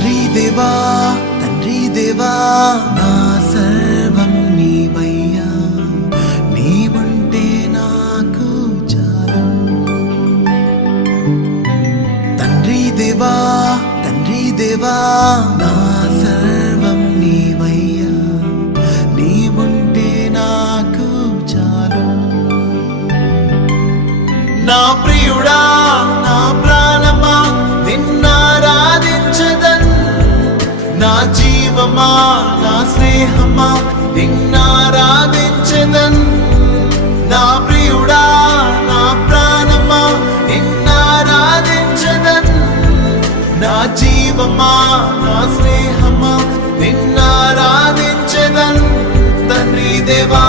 తండ్రి దేవా నా సర్వం నీవయ్యా, నీవుంటే నాకు చాలు. తండ్రి దేవా నా సర్వం నీవయ్యా, నీవుంటే నాకు చాలు. నా ప్రియుడా నా ప్రాణమా నిన్నారాధించదన్, నా జీవమా నా స్నేహమా నిన్నారాధించదన్. నా ప్రియుడా నా ప్రాణమా నిన్నారాధించదన్, నా జీవమా నా స్నేహమా నిన్నారాధించదన్. తండ్రి దేవా